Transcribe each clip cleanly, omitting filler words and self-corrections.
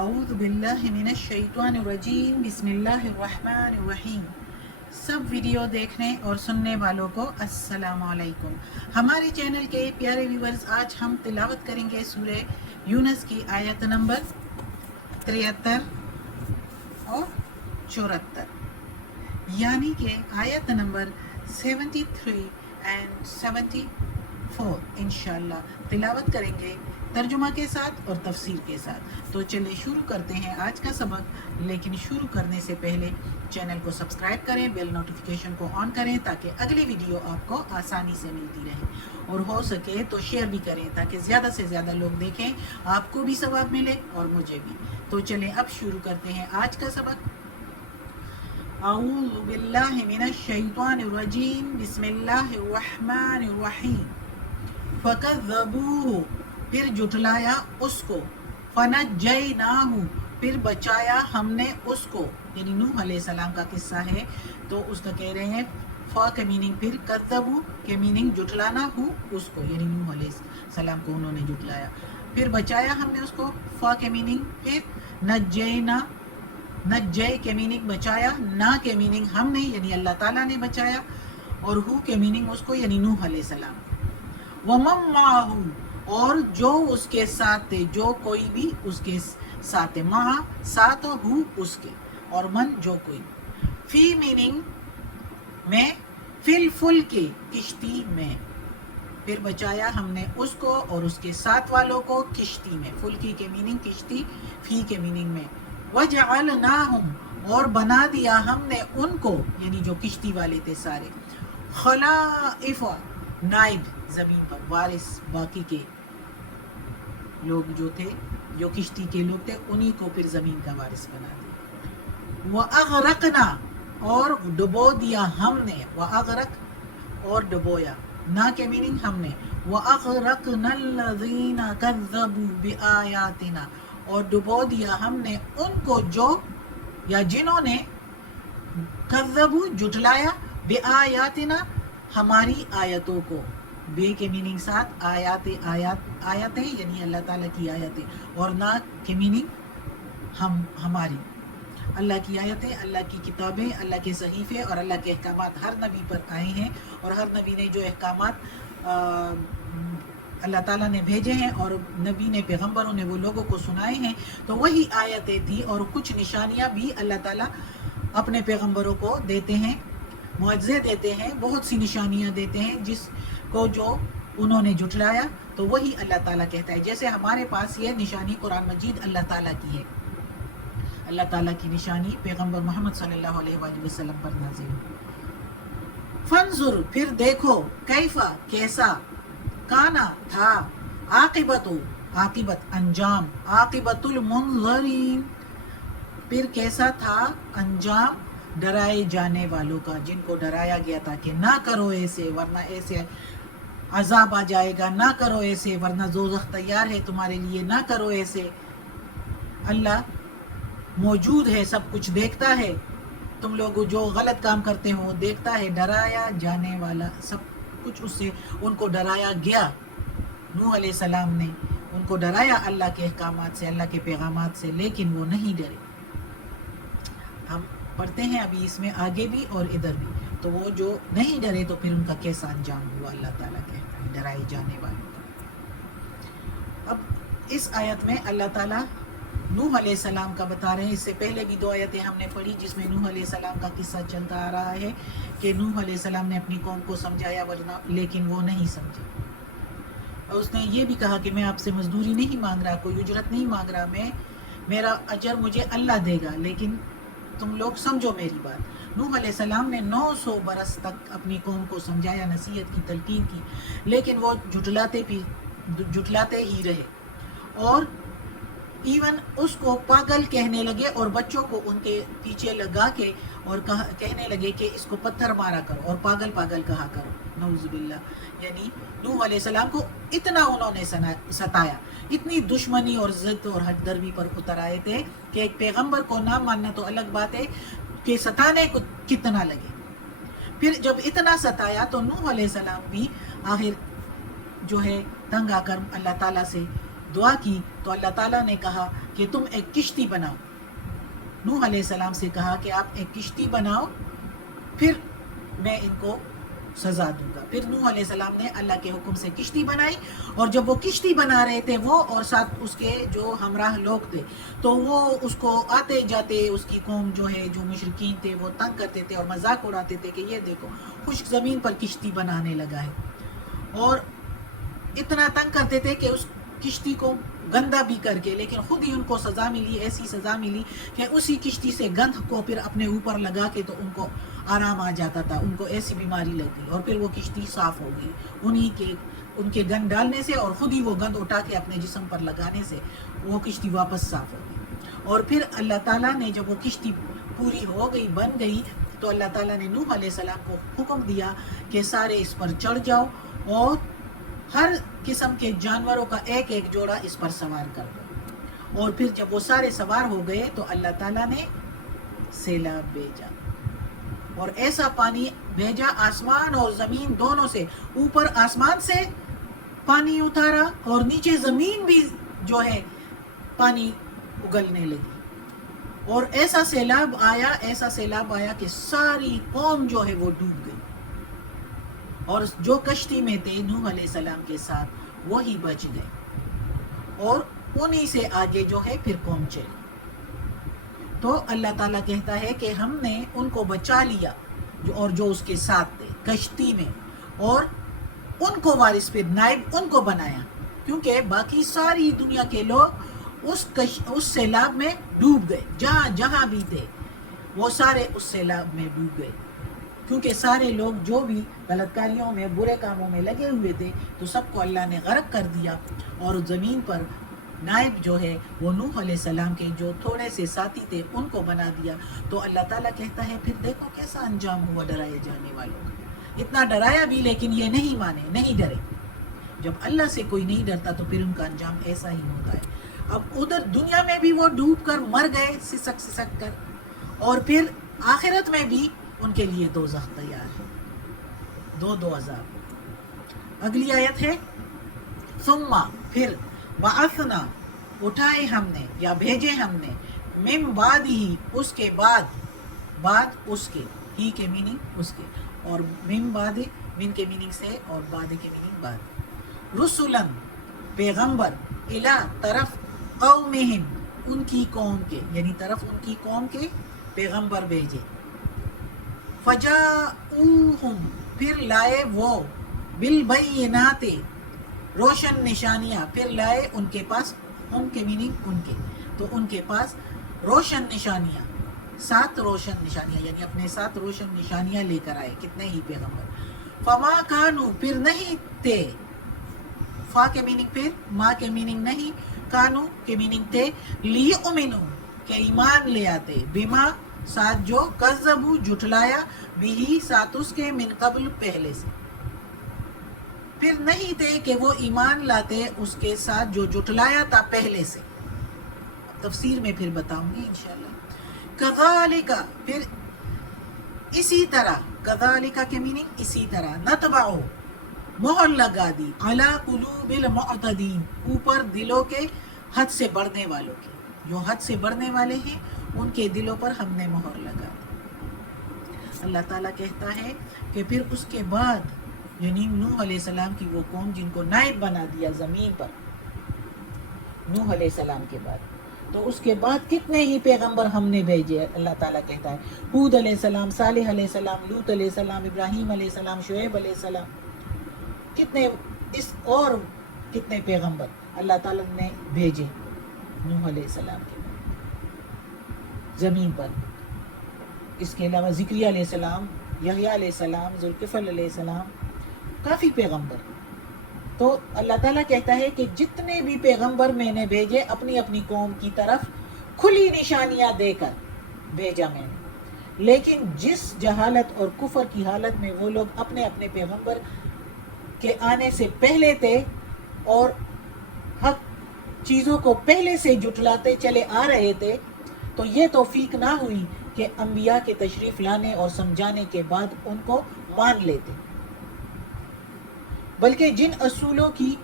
اعوذ باللہ من الشیطان الرجیم بسم اللہ الرحمن الرحیم۔ سب ویڈیو دیکھنے اور سننے والوں کو السلام علیکم۔ ہمارے چینل کے پیارے ویورز، آج ہم تلاوت کریں گے سورہ یونس کی آیت نمبر 73 اور 74، یعنی کہ آیت نمبر 73 and 74 انشاءاللہ تلاوت کریں گے ترجمہ کے ساتھ اور تفسیر کے ساتھ۔ تو چلیں شروع کرتے ہیں آج کا سبق، لیکن شروع کرنے سے پہلے چینل کو سبسکرائب کریں، بیل نوٹیفیکیشن کو آن کریں تاکہ اگلی ویڈیو آپ کو آسانی سے ملتی رہے، اور ہو سکے تو شیئر بھی کریں تاکہ زیادہ سے زیادہ لوگ دیکھیں، آپ کو بھی ثواب ملے اور مجھے بھی۔ تو چلیں اب شروع کرتے ہیں آج کا سبق۔ اعوذ باللہ من الشیطان الرجیم بسم اللہ الرحمن الرحیم۔ فَكَذَّبُوهُ پھر جھٹلایا اس کو، فَنَجَّيْنَاهُ پھر بچایا ہم نے اس کو، یعنی نوح علیہ السلام کا قصہ ہے تو اس کا کہہ رہے ہیں فا کے میننگ پھر کذبو کے میننگ جھٹلانا ہو اس کو، یعنی نوح علیہ السلام کو انہوں نے جھٹلایا، پھر بچایا ہم نے اس کو، فا کے میننگ پھر نجینا، نجے کے میننگ بچایا، نا کے میننگ ہم نے یعنی اللہ تعالیٰ نے بچایا، اور ہو کے میننگ اس کو یعنی نوح علیہ السلام۔ وَمَن مَّعَهُ اور جو اس کے ساتھ تھے، جو کوئی بھی اس کے ساتھ تھے، مع ساتھ ہو اس کے، اور من جو کوئی، فی میننگ میں، فی الفلک کے کشتی میں، پھر بچایا ہم نے اس کو اور اس کے ساتھ والوں کو کشتی میں، فلکی کے میننگ کشتی، فی کے میننگ میں، وَجَعَلْنَاهُمْ اور بنا دیا ہم نے ان کو یعنی جو کشتی والے تھے سارے، خلائف نائب زمین پر، وارث باقی کے لوگ جو تھے، جو کشتی کے لوگ تھے انہی کو پھر زمین کا وارث بنا دیا۔ وَأَغْرَقْنَا اور ڈبو دیا ہم نے، وَأَغْرَق اور ڈبویا، نا کے میننگ ہم نے، وَأَغْرَقْنَا الَّذِينَ كَذَّبُوا بِآيَاتِنَا اور ڈبو دیا ہم نے ان کو جو یا جنہوں نے کذبوا جھٹلایا، بِآیاتنا ہماری آیتوں کو، بے کے میننگ ساتھ، آیاتیں یعنی اللہ تعالیٰ کی آیتیں، اور نا کے میننگ ہماری، اللہ کی آیتیں، اللہ کی کتابیں، اللہ کے صحیفے اور اللہ کے احکامات ہر نبی پر آئے ہیں، اور ہر نبی نے جو احکامات اللہ تعالیٰ نے بھیجے ہیں اور نبی نے پیغمبروں نے وہ لوگوں کو سنائے ہیں، تو وہی آیتیں تھی، اور کچھ نشانیاں بھی اللہ تعالیٰ اپنے پیغمبروں کو دیتے ہیں، معجزے دیتے ہیں، بہت سی نشانیاں دیتے ہیں جس کو جو انہوں نے جھٹلایا، تو وہی اللہ تعالیٰ کہتا ہے۔ جیسے ہمارے پاس یہ نشانی قرآن مجید اللہ تعالیٰ کی ہے، اللہ تعالیٰ کی نشانی پیغمبر محمد صلی اللہ علیہ وآلہ وسلم پر نازل ہے۔ فنظر پھر دیکھو، کیفا کیسا، کانا تھا، عاقبت انجام، عاقبت المنظرین پھر کیسا تھا انجام ڈرائے جانے والوں کا، جن کو ڈرایا گیا تھا کہ نہ کرو ایسے ورنہ ایسے عذاب آ جائے گا، نہ کرو ایسے ورنہ دوزخ تیار ہے تمہارے لیے، نہ کرو ایسے، اللہ موجود ہے، سب کچھ دیکھتا ہے، تم لوگ جو غلط کام کرتے ہو دیکھتا ہے، ڈرایا جانے والا سب کچھ اس سے ان کو ڈرایا گیا۔ نوح علیہ السلام نے ان کو ڈرایا اللہ کے احکامات سے، اللہ کے پیغامات سے، لیکن وہ نہیں ڈرے۔ ہم پڑھتے ہیں ابھی اس میں آگے بھی اور ادھر بھی، تو وہ جو نہیں ڈرے تو پھر ان کا کیسا انجام ہوا، اللہ تعالیٰ کہتا ہے ڈرائے جانے والوں کا۔ اب اس آیت میں اللہ تعالیٰ نوح علیہ السلام کا بتا رہے ہیں، اس سے پہلے بھی 2 آیتیں ہم نے پڑھی جس میں نوح علیہ السلام کا قصہ چلتا آ رہا ہے کہ نوح علیہ السلام نے اپنی قوم کو سمجھایا ورنہ لیکن وہ نہیں سمجھے، اور اس نے یہ بھی کہا کہ میں آپ سے مزدوری نہیں مانگ رہا، کوئی اجرت نہیں مانگ رہا، میرا اجر مجھے اللہ دے گا، لیکن تم لوگ سمجھو میری بات۔ نوح علیہ السلام نے 900 برس تک اپنی قوم کو سمجھایا، نصیحت کی، تلقین کی، لیکن وہ جھٹلاتے ہی رہے، اور ایون اس کو پاگل کہنے لگے، اور بچوں کو ان کے پیچھے لگا کے اور کہنے لگے کہ اس کو پتھر مارا کرو اور پاگل پاگل کہا کرو، نعوذ باللہ۔ یعنی نوح علیہ السلام کو اتنا انہوں نے ستایا، اتنی دشمنی اور ضد اور حد درمی پر اتر آئے تھے کہ ایک پیغمبر کو نہ ماننا تو الگ بات ہے کہ ستانے کو کتنا لگے۔ پھر جب اتنا ستایا تو نوح علیہ السلام بھی آخر جو ہے تنگ آ کر اللہ تعالیٰ سے دعا کی تو اللہ تعالیٰ نے کہا کہ تم ایک کشتی بناؤ. نوح علیہ السلام سے کہا کہ آپ ایک کشتی بناؤ پھر میں ان کو سزا دوں گا. پھر نوح علیہ السلام نے اللہ کے حکم سے کشتی بنائی، اور جب وہ کشتی بنا رہے تھے وہ اور ساتھ اس کے جو ہمراہ لوگ تھے تو وہ اس کو آتے جاتے اس کی قوم جو ہے جو مشرکین تھے وہ تنگ کرتے تھے اور مذاق اڑاتے تھے کہ یہ دیکھو خشک زمین پر کشتی بنانے لگا ہے، اور اتنا تنگ کرتے تھے کہ اس کشتی کو گندا بھی کر کے، لیکن خود ہی ان کو سزا ملی، ایسی سزا ملی کہ اسی کشتی سے گند کو پھر اپنے اوپر لگا کے تو ان کو آرام آ جاتا تھا، ان کو ایسی بیماری لگ گئی اور پھر وہ کشتی صاف ہو گئی ان کے گند ڈالنے سے، اور خود ہی وہ گند اٹھا کے اپنے جسم پر لگانے سے وہ کشتی واپس صاف ہو گئی. اور پھر اللہ تعالیٰ نے جب وہ کشتی پوری ہو گئی بن گئی تو اللہ تعالیٰ نے نوح علیہ السلام کو حکم دیا کہ سارے اس پر چڑھ جاؤ اور ہر قسم کے جانوروں کا ایک ایک جوڑا اس پر سوار کر دو. اور پھر جب وہ سارے سوار ہو گئے تو اللہ تعالیٰ نے سیلاب بھیجا، اور ایسا پانی بھیجا آسمان اور زمین دونوں سے. اوپر آسمان سے پانی اتارا اور نیچے زمین بھی جو ہے پانی اگلنے لگی، اور ایسا سیلاب آیا کہ ساری قوم جو ہے وہ ڈوب گئی، اور جو کشتی میں تھے نوح علیہ السلام کے ساتھ وہی بچ گئے، اور انہی سے آگے جو ہے پھر قوم چلی. تو اللہ تعالیٰ کہتا ہے کہ ہم نے ان کو بچا لیا اور جو اس کے ساتھ تھے کشتی میں، اور ان کو وارث پھر نائب ان کو بنایا، کیونکہ باقی ساری دنیا کے لوگ اس سیلاب میں ڈوب گئے، جہاں جہاں بھی تھے وہ سارے اس سیلاب میں ڈوب گئے، کیونکہ سارے لوگ جو بھی غلط کاریوں میں برے کاموں میں لگے ہوئے تھے تو سب کو اللہ نے غرق کر دیا، اور زمین پر نائب جو ہے وہ نوح علیہ السلام کے جو تھوڑے سے ساتھی تھے ان کو بنا دیا. تو اللہ تعالیٰ کہتا ہے پھر دیکھو کیسا انجام ہوا ڈرائے جانے والوں کا. اتنا ڈرایا بھی لیکن یہ نہیں مانے، نہیں ڈرے. جب اللہ سے کوئی نہیں ڈرتا تو پھر ان کا انجام ایسا ہی ہوتا ہے. اب ادھر دنیا میں بھی وہ ڈوب کر مر گئے سسک کر، اور پھر آخرت میں بھی ان کے لیے دوزخ تیار ہے، دو عذاب. اگلی آیت ہے ثم پھر بعثنا اٹھائے ہم نے یا بھیجے ہم نے من بعد ہی اس کے بعد اس کے ہی کے میننگ اس کے، اور من بعد من کے میننگ سے اور بعد کے میننگ بعد، رسولن پیغمبر الی طرف قومہم ان کی قوم کے، یعنی طرف ان کی قوم کے پیغمبر بھیجے. فجاؤہم پھر لائے وہ بالبینات روشن نشانیاں، پھر لائے ان کے پاس، ان کے میننگ ان کے، تو ان کے پاس روشن نشانیاں، 7 روشن نشانیاں، یعنی اپنے ساتھ روشن نشانیاں لے کر آئے کتنے ہی پیغمبر. فما کانو پھر نہیں تھے، فا کے میننگ پھر، ما کے میننگ نہیں، کانو کے میننگ تھے، لیؤمنو کہ ایمان لے آتے، بما ساتھ جو، کذبو جھٹلایا، بھی ساتھ اس کے، من قبل پہلے سے. پھر نہیں تھے کہ وہ ایمان لاتے اس کے ساتھ جو جھٹلایا تھا پہلے سے. تفسیر میں پھر بتاؤں گی انشاءاللہ. کذالک پھر اسی طرح، کذالک کے میننگ اسی طرح، نتبعو مہر لگا دی، علی قلوب المعتدین اوپر دلوں کے حد سے بڑھنے والوں کے، جو حد سے بڑھنے والے ہیں ان کے دلوں پر ہم نے مہر لگا دی. اللہ تعالیٰ کہتا ہے کہ پھر اس کے بعد، یعنی نوح علیہ السلام کی وہ قوم جن کو نائب بنا دیا زمین پر نوح علیہ السلام کے بعد، تو اس کے بعد کتنے ہی پیغمبر ہم نے بھیجے. اللہ تعالیٰ کہتا ہے ہود علیہ السلام، صالح علیہ السلام، لوط علیہ السلام، ابراہیم علیہ السلام، شعیب علیہ السلام، کتنے اس اور کتنے پیغمبر اللہ تعالیٰ نے بھیجے نوح علیہ السلام کے زمین پر. اس کے علاوہ زکریا علیہ السلام، یحییٰ علیہ السلام، ذوالکفل علیہ السلام، کافی پیغمبر. تو اللہ تعالیٰ کہتا ہے کہ جتنے بھی پیغمبر میں نے بھیجے اپنی اپنی قوم کی طرف کھلی نشانیاں دے کر بھیجا میں نے، لیکن جس جہالت اور کفر کی حالت میں وہ لوگ اپنے اپنے پیغمبر کے آنے سے پہلے تھے اور حق چیزوں کو پہلے سے جھٹلاتے چلے آ رہے تھے، تو یہ توفیق نہ ہوئی کہ انبیاء کے تشریف لانے اور سمجھانے کے بعد ان کو مان لیتے، بلکہ جن اصولوں کی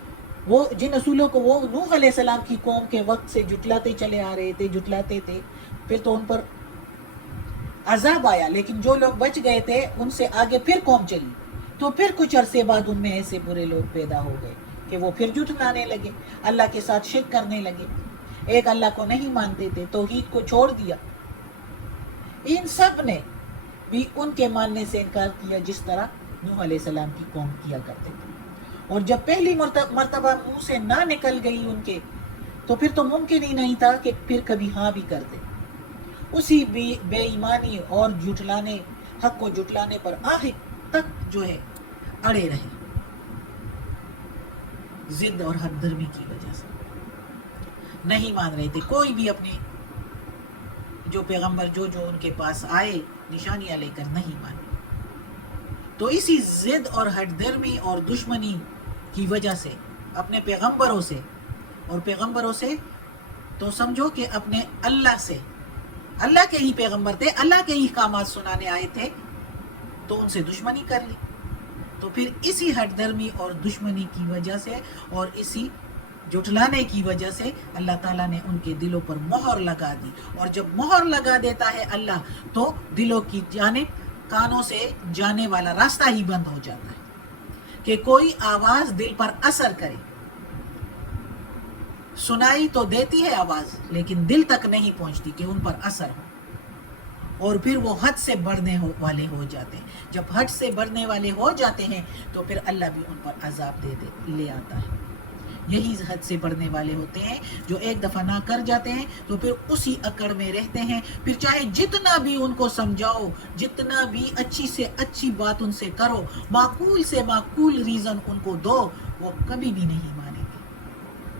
وہ جن اصولوں کو وہ نوح علیہ السلام کی قوم کے وقت سے جٹلاتے چلے آ رہے تھے، جٹلاتے تھے، پھر تو ان پر عذاب آیا، لیکن جو لوگ بچ گئے تھے ان سے آگے پھر قوم چلی، تو پھر کچھ عرصے بعد ان میں ایسے برے لوگ پیدا ہو گئے کہ وہ پھر جھٹلانے لگے، اللہ کے ساتھ شرک کرنے لگے، ایک اللہ کو نہیں مانتے تھے، توحید کو چھوڑ دیا۔ ان سب نے بھی ان کے ماننے سے انکار کیا جس طرح نوح علیہ السلام کی قوم کیا کرتے تھے، اور جب پہلی مرتبہ منہ سے نہ نکل گئی ان کے، تو پھر تو ممکن ہی نہیں تھا کہ پھر کبھی ہاں بھی کر دے، اسی بے ایمانی اور جھٹلانے، حق کو جھٹلانے پر آخر تک جو ہے اڑے رہے، ضد اور حد درمی کی وجہ سے نہیں مان رہے تھے، کوئی بھی اپنے جو پیغمبر جو ان کے پاس آئے نشانیاں لے کر نہیں مانے۔ تو اسی ضد اور ہٹ درمی اور دشمنی کی وجہ سے اپنے پیغمبروں سے، اور پیغمبروں سے تو سمجھو کہ اپنے اللہ سے، اللہ کے ہی پیغمبر تھے، اللہ کے ہی احکامات سنانے آئے تھے، تو ان سے دشمنی کر لی۔ تو پھر اسی ہٹ درمی اور دشمنی کی وجہ سے اور اسی جھٹلانے کی وجہ سے اللہ تعالیٰ نے ان کے دلوں پر مہر لگا دی، اور جب مہر لگا دیتا ہے اللہ تو دلوں کی جانب کانوں سے جانے والا راستہ ہی بند ہو جاتا ہے کہ کوئی آواز دل پر اثر کرے، سنائی تو دیتی ہے آواز لیکن دل تک نہیں پہنچتی کہ ان پر اثر ہو، اور پھر وہ حد سے بڑھنے والے ہو جاتے ہیں۔ جب حد سے بڑھنے والے ہو جاتے ہیں تو پھر اللہ بھی ان پر عذاب لے آتا ہے۔ یہی حد سے بڑھنے والے ہوتے ہیں جو ایک دفعہ نہ کر جاتے ہیں تو پھر اسی اکڑ میں رہتے ہیں، پھر چاہے جتنا بھی ان کو سمجھاؤ، جتنا بھی اچھی سے اچھی بات ان سے کرو، معقول سے معقول ریزن ان کو دو، وہ کبھی بھی نہیں مانیں گے۔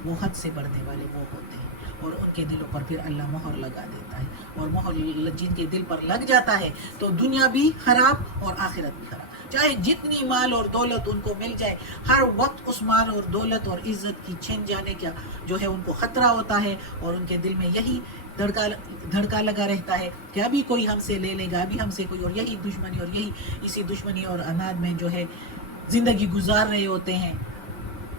وہ حد سے بڑھنے والے وہ ہوتے ہیں، اور ان کے دلوں پر پھر اللہ مہر لگا دیتا ہے، اور مہر جن کے دل پر لگ جاتا ہے تو دنیا بھی خراب اور آخرت بھی خراب، چاہے جتنی مال اور دولت ان کو مل جائے، ہر وقت اس مال اور دولت اور عزت کی چھن جانے کا جو ہے ان کو خطرہ ہوتا ہے، اور ان کے دل میں یہی دھڑکا لگا رہتا ہے کہ ابھی کوئی ہم سے لے لے گا، ابھی ہم سے کوئی، اور یہی دشمنی اور یہی اسی دشمنی اور اناد میں جو ہے زندگی گزار رہے ہوتے ہیں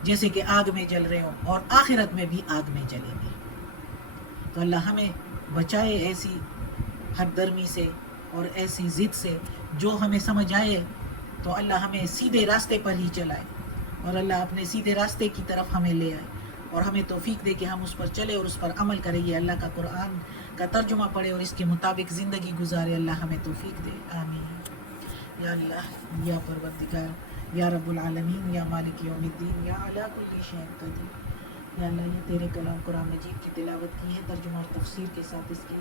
جیسے کہ آگ میں جل رہے ہوں، اور آخرت میں بھی آگ میں جلیں گے۔ تو اللہ ہمیں بچائے ایسی حد درمی سے اور ایسی ضد سے، جو ہمیں سمجھ آئے تو اللہ ہمیں سیدھے راستے پر ہی چلائے، اور اللہ اپنے سیدھے راستے کی طرف ہمیں لے آئے، اور ہمیں توفیق دے کہ ہم اس پر چلے اور اس پر عمل کریں، یہ اللہ کا قرآن کا ترجمہ پڑھے اور اس کے مطابق زندگی گزارے۔ اللہ ہمیں توفیق دے، آمین۔ یا اللہ، یا پروردگار، یا رب العالمین، یا مالک یوم الدین، یا علی کل شیء قدیر، یا اللہ یہ تیرے کلام قرآن مجید کی تلاوت کی ہے، ترجمہ اور تفسیر کے ساتھ اس کی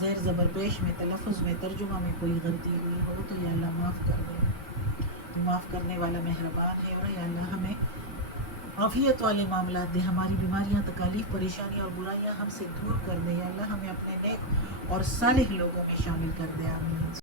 زیر زبر پیش میں، تلفظ میں، ترجمہ میں کوئی غلطی ہوئی ہو تو یا اللہ معاف کر دے، تو معاف کرنے والا مہربان ہے، اور یا اللہ ہمیں عافیت والے معاملات دے، ہماری بیماریاں، تکالیف، پریشانیاں اور برائیاں ہم سے دور کر دے، یا اللہ ہمیں اپنے نیک اور صالح لوگوں میں شامل کر دے، آمین۔